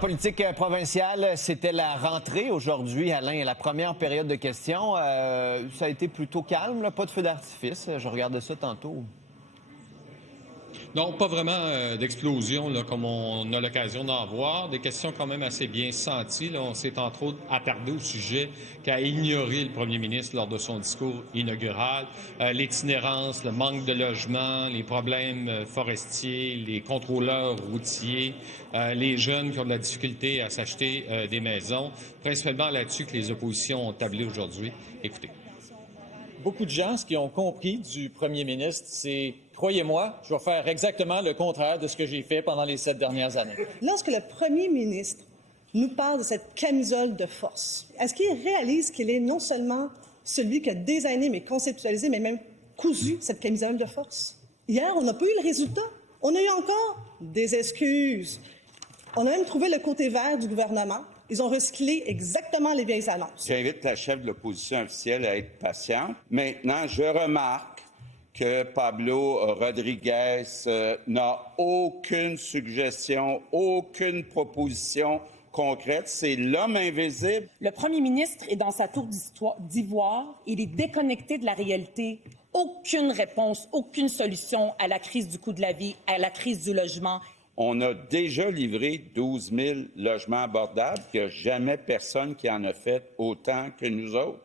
Politique provinciale, c'était la rentrée aujourd'hui, Alain, la première période de questions. Ça a été plutôt calme, là, pas de feu d'artifice. Je regardais ça tantôt. Non, pas vraiment d'explosion là, comme on a l'occasion d'en voir. Des questions quand même assez bien senties. Là. On s'est entre autres attardé au sujet qu'a ignoré le premier ministre lors de son discours inaugural. L'itinérance, le manque de logement, les problèmes forestiers, les contrôleurs routiers, les jeunes qui ont de la difficulté à s'acheter des maisons. Principalement là-dessus que les oppositions ont tablé aujourd'hui. Écoutez. Beaucoup de gens, ce qu'ils ont compris du premier ministre, c'est « Croyez-moi, je vais faire exactement le contraire de ce que j'ai fait pendant les 7 dernières années. » Lorsque le premier ministre nous parle de cette camisole de force, est-ce qu'il réalise qu'il est non seulement celui qui a designé, mais conceptualisé, mais même cousu cette camisole de force? Hier, on n'a pas eu le résultat. On a eu encore des excuses. On a même trouvé le côté vert du gouvernement. Ils ont recyclé exactement les vieilles annonces. J'invite la chef de l'opposition officielle à être patiente. Maintenant, je remarque que Pablo Rodriguez n'a aucune suggestion, aucune proposition concrète. C'est l'homme invisible. Le premier ministre est dans sa tour d'ivoire. Il est déconnecté de la réalité. Aucune réponse, aucune solution à la crise du coût de la vie, à la crise du logement. On a déjà livré 12 000 logements abordables. Il n'y a jamais personne qui en a fait autant que nous autres.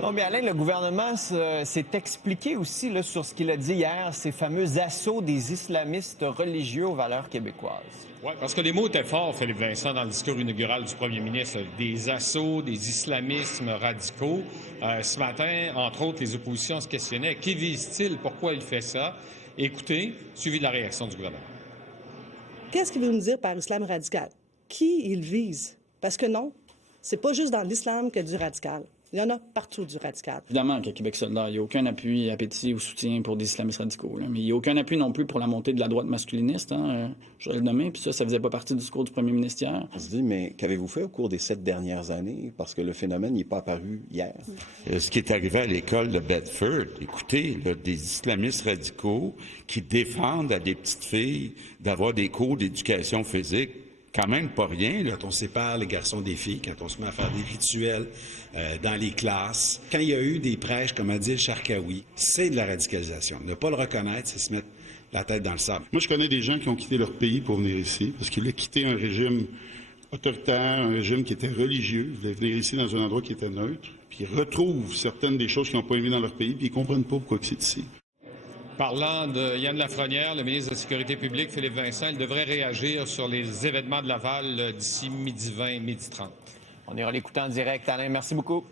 Non, mais Alain, le gouvernement s'est expliqué aussi là, sur ce qu'il a dit hier, ces fameux assauts des islamistes religieux aux valeurs québécoises. Oui, parce que les mots étaient forts, Philippe Vincent, dans le discours inaugural du premier ministre. Des assauts, des islamismes radicaux. Ce matin, entre autres, les oppositions se questionnaient. Qui vise-t-il? Pourquoi il fait ça? Écoutez, suivi de la réaction du gouvernement. Qu'est-ce qu'il veut nous dire par islam radical? Qui il vise? Parce que non, c'est pas juste dans l'islam qu'il y a du radical. Il y en a partout du radical. Évidemment qu'à Québec solidaire, il n'y a aucun appui, appétit ou soutien pour des islamistes radicaux. Là. Mais il n'y a aucun appui non plus pour la montée de la droite masculiniste, je vais le nommer. Puis ça faisait pas partie du discours du premier ministre hier. On se dit, mais qu'avez-vous fait au cours des 7 dernières années? Parce que le phénomène n'est pas apparu hier. Ce qui est arrivé à l'école de Bedford, écoutez, là, des islamistes radicaux qui défendent à des petites filles d'avoir des cours d'éducation physique. Quand même pas rien, là. Quand on sépare les garçons des filles, quand on se met à faire des rituels dans les classes, quand il y a eu des prêches comme Adil Sharkawi, c'est de la radicalisation. Ne pas le reconnaître, c'est se mettre la tête dans le sable. Moi, je connais des gens qui ont quitté leur pays pour venir ici, parce qu'ils voulaient quitter un régime autoritaire, un régime qui était religieux, ils voulaient venir ici dans un endroit qui était neutre, puis ils retrouvent certaines des choses qu'ils n'ont pas aimées dans leur pays, puis ils comprennent pas pourquoi c'est ici. Parlant de Yann Lafrenière, le ministre de la Sécurité publique, Philippe Vincent, il devrait réagir sur les événements de Laval d'ici 12h20, 12h30. On ira l'écouter en direct. Alain, merci beaucoup.